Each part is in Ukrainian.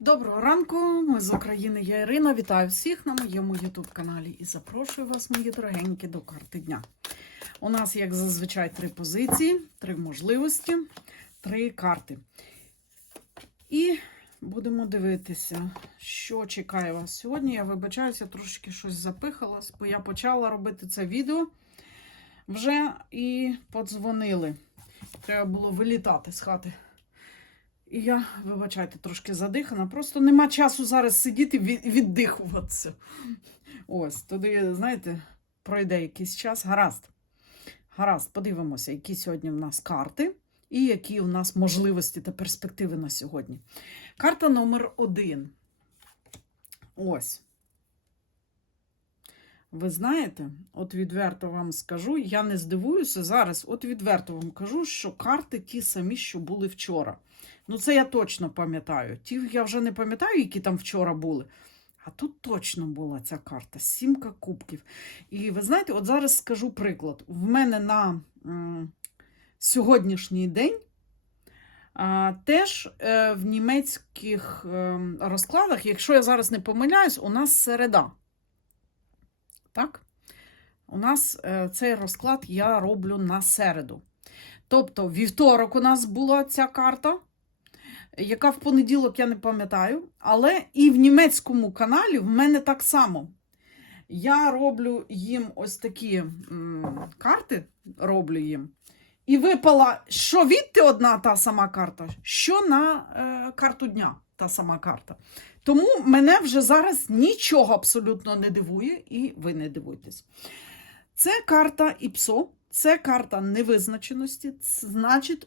Доброго ранку, ми з України, я Ірина. Вітаю всіх на моєму YouTube-каналі і запрошую вас, мої дорогенькі, до карти дня. У нас, як зазвичай, три позиції, три можливості, три карти. І будемо дивитися, що чекає вас сьогодні. Я вибачаюся, трошки щось запихалась, бо я почала робити це відео вже і подзвонили. Треба було вилітати з хати. Я, вибачайте, трошки задихана. Просто нема часу зараз сидіти від, віддихуватися. Ось, туди, знаєте, пройде якийсь час. Гаразд. Гаразд, подивимося, які сьогодні в нас карти і які у нас можливості та перспективи на сьогодні. Карта номер один. Ось. Ви знаєте, от відверто вам скажу, я не здивуюся зараз, от відверто вам кажу, що карти ті самі, що були вчора. Ну, це я точно пам'ятаю. Ті я вже не пам'ятаю, які там вчора були. А тут точно була ця карта сімка кубків. І ви знаєте, от зараз скажу приклад. В мене на м, сьогоднішній день а, теж е, в німецьких е, розкладах, якщо я зараз не помиляюсь, у нас середа. Так? У нас е, цей розклад я роблю на середу. Тобто, вівторок у нас була ця карта, яка в понеділок я не пам'ятаю, але і в німецькому каналі в мене так само. Я роблю їм ось такі м, карти, роблю їм. І випала, що відти одна та сама карта, що на е, карту дня та сама карта. Тому мене вже зараз нічого абсолютно не дивує, і ви не дивуйтесь. Це карта ІПСО, це карта невизначеності. Значить,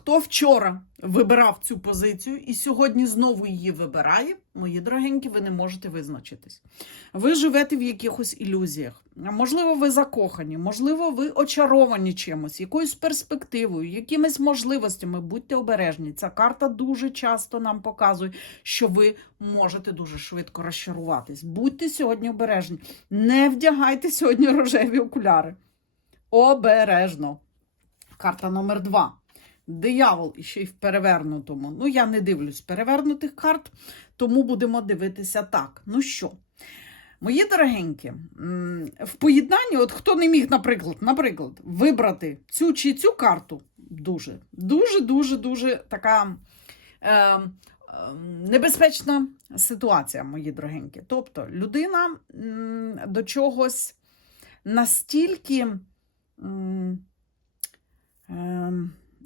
хто вчора вибирав цю позицію і сьогодні знову її вибирає, мої дорогенькі, ви не можете визначитись. Ви живете в якихось ілюзіях. Можливо, ви закохані, можливо, ви очаровані чимось, якоюсь перспективою, якимись можливостями. Будьте обережні. Ця карта дуже часто нам показує, що ви можете дуже швидко розчаруватись. Будьте сьогодні обережні. Не вдягайте сьогодні рожеві окуляри. Обережно. Карта номер два. Диявол ще й в перевернутому. Ну, я не дивлюсь перевернутих карт, тому будемо дивитися так. Ну що, мої дорогенькі, в поєднанні, от хто не міг, наприклад, наприклад, вибрати цю чи цю карту, дуже, дуже, дуже, така е, небезпечна ситуація, мої дорогенькі. Тобто, людина до чогось настільки.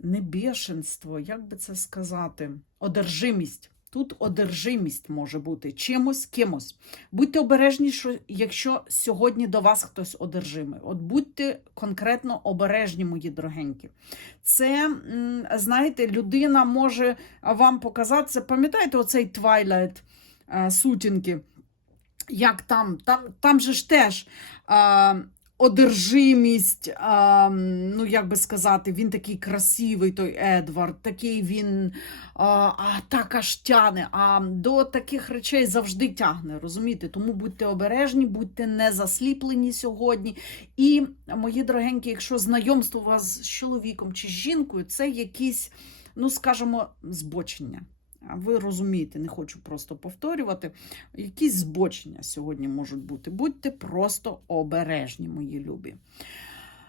Не бешенство, як би це сказати, одержимість. Тут одержимість може бути чимось, кимось. Будьте обережні, що якщо сьогодні до вас хтось одержимий. От будьте конкретно обережні, мої дорогенькі. Це, знаєте, людина може вам показати, це, пам'ятаєте, оцей Twilight е, сутінки? Як там, там, там же ж теж. Одержимість, а, ну як би сказати, він такий красивий, той Едвард, такий він а, а так аж тяне. А до таких речей завжди тягне, розумієте? Тому будьте обережні, будьте не засліплені сьогодні. І, мої дорогенькі, якщо знайомство у вас з чоловіком чи з жінкою, це якісь, ну скажімо, збочення. Ви розумієте, не хочу просто повторювати. Якісь збочення сьогодні можуть бути. Будьте просто обережні, мої любі.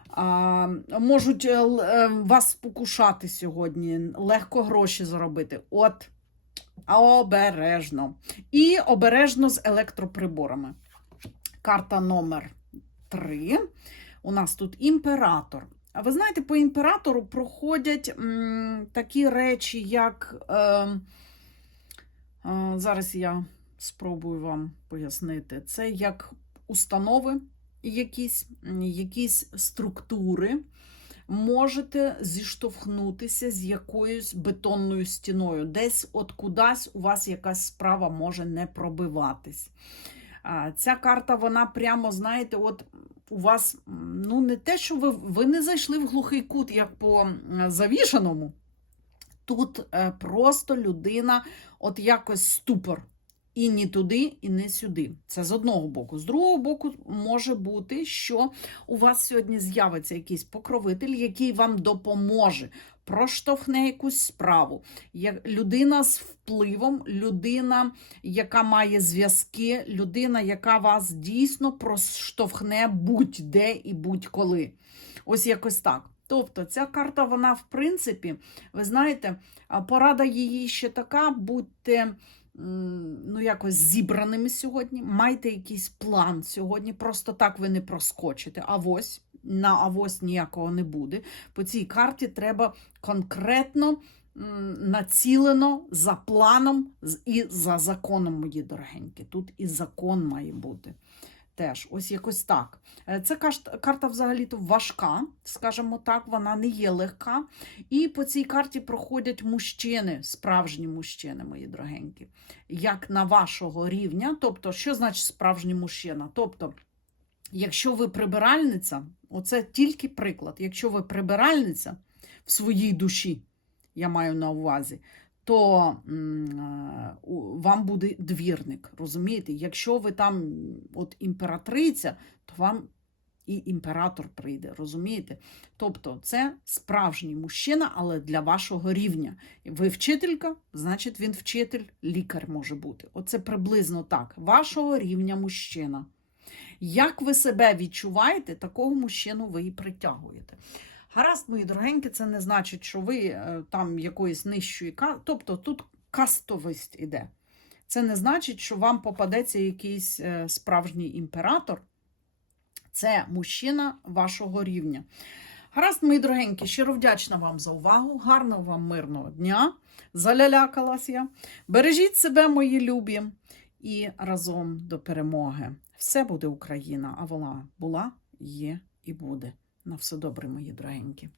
А, можуть е, е, вас спокушати сьогодні, легко гроші заробити. От, обережно. І обережно з електроприборами. Карта номер 3. У нас тут імператор. А ви знаєте, по імператору проходять м, такі речі, як. Е, е, зараз я спробую вам пояснити. Це як установи, якісь, якісь структури. Можете зіштовхнутися з якоюсь бетонною стіною. Десь от кудись у вас якась справа може не пробиватись. Ця карта, вона прямо, знаєте, от у вас ну не те, що ви, ви не зайшли в глухий кут, як по завішаному. Тут е, просто людина, от якось ступор. І ні туди, і не сюди. Це з одного боку. З другого боку, може бути, що у вас сьогодні з'явиться якийсь покровитель, який вам допоможе, проштовхне якусь справу. Людина з впливом, людина, яка має зв'язки, людина, яка вас дійсно проштовхне будь-де і будь-коли. Ось якось так. Тобто ця карта, вона, в принципі, ви знаєте, порада її ще така, будьте ну, якось зібраними сьогодні, майте якийсь план сьогодні, просто так ви не проскочите. Авось, на авось ніякого не буде. По цій карті треба конкретно, націлено, за планом і за законом, мої дорогенькі. Тут і закон має бути. Теж, ось якось так. Е, Це карта взагалі-то важка, скажімо так, вона не є легка. І по цій карті проходять мужчини, справжні мужчини, мої дорогенькі, як на вашого рівня. Тобто, що значить справжній мужчина? Тобто, якщо ви прибиральниця, оце тільки приклад, якщо ви прибиральниця в своїй душі, я маю на увазі, то е, вам буде двірник, розумієте? Якщо ви там от імператриця, то вам і імператор прийде, розумієте? Тобто це справжній мужчина, але для вашого рівня. Ви вчителька, значить він вчитель, лікар може бути. Оце приблизно так. Вашого рівня мужчина. Як ви себе відчуваєте, такого мужчину ви і притягуєте. Гаразд, мої дорогенькі, це не значить, що ви е, там якоїсь нижчої ка... Тобто тут кастовість іде. Це не значить, що вам попадеться якийсь е, справжній імператор. Це мужчина вашого рівня. Гаразд, мої дорогенькі, щиро вдячна вам за увагу. Гарного вам мирного дня. Залялякалась я. Бережіть себе, мої любі, і разом до перемоги. Все буде Україна, а вона була, є і буде. На все добре, мої дорогенькі.